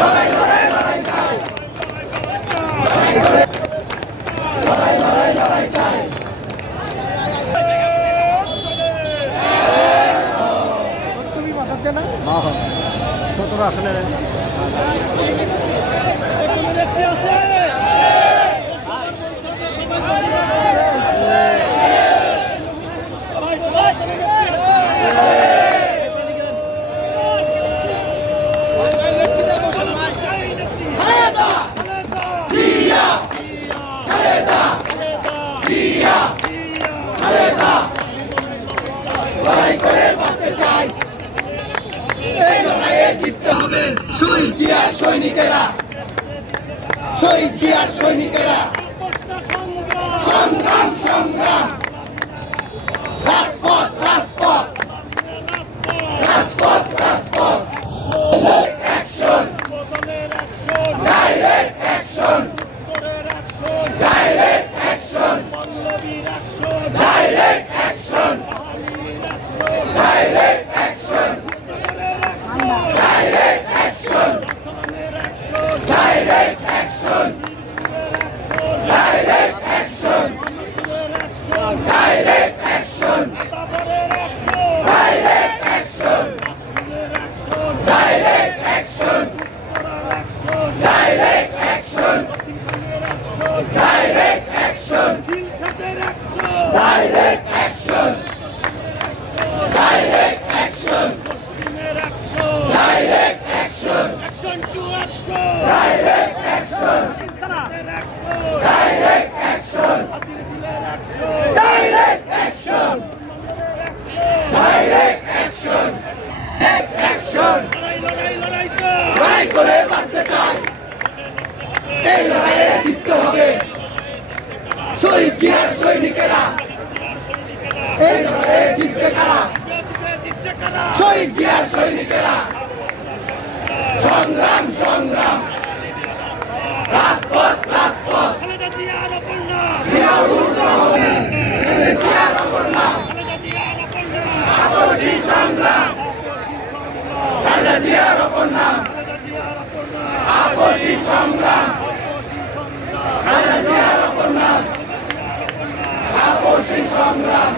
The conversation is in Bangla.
লড়াই লড়াই লড়াই চাই, লড়াই লড়াই লড়াই চাই। তুমি মাথাতে না 17 আসলে লড়াই করে বাঁচতে চাই, এই লড়াইয়ে জিততে হবে। শহীদ জিয়ার সৈনিকেরা, শহীদ জিয়ার সৈনিকেরা, সংগ্রাম সংগ্রাম, রাজপথ রাজপথ, রাজপথ রাজপথ, action, direct action, direct action, direct action, direct action, direct action, direct action, direct action, direct action, direct action, direct action, direct action, direct action, direct action, direct action, direct action, Action to action! direct action, direct action, direct action, direct action, direct action, লড়াই করে বাঁচতে চাই, এই লড়াইয়ে জিততে হবে। শহীদ জিয়ার সৈনিকেরা, এই লড়াইয়ে জিতবে কারা? শহীদ জিয়ার সৈনিকেরা, সংগ্রাম সংগ্রাম, রাজপথ রাজপথ, জিয়াউর রহমান, জিয়ার অপর নাম, আপসী সংগ্রাম, খালেদা জিয়ার অপর নাম, আপসী সংগ্রাম, খালেদা জিয়ার অপর নাম, আপসী সংগ্রাম।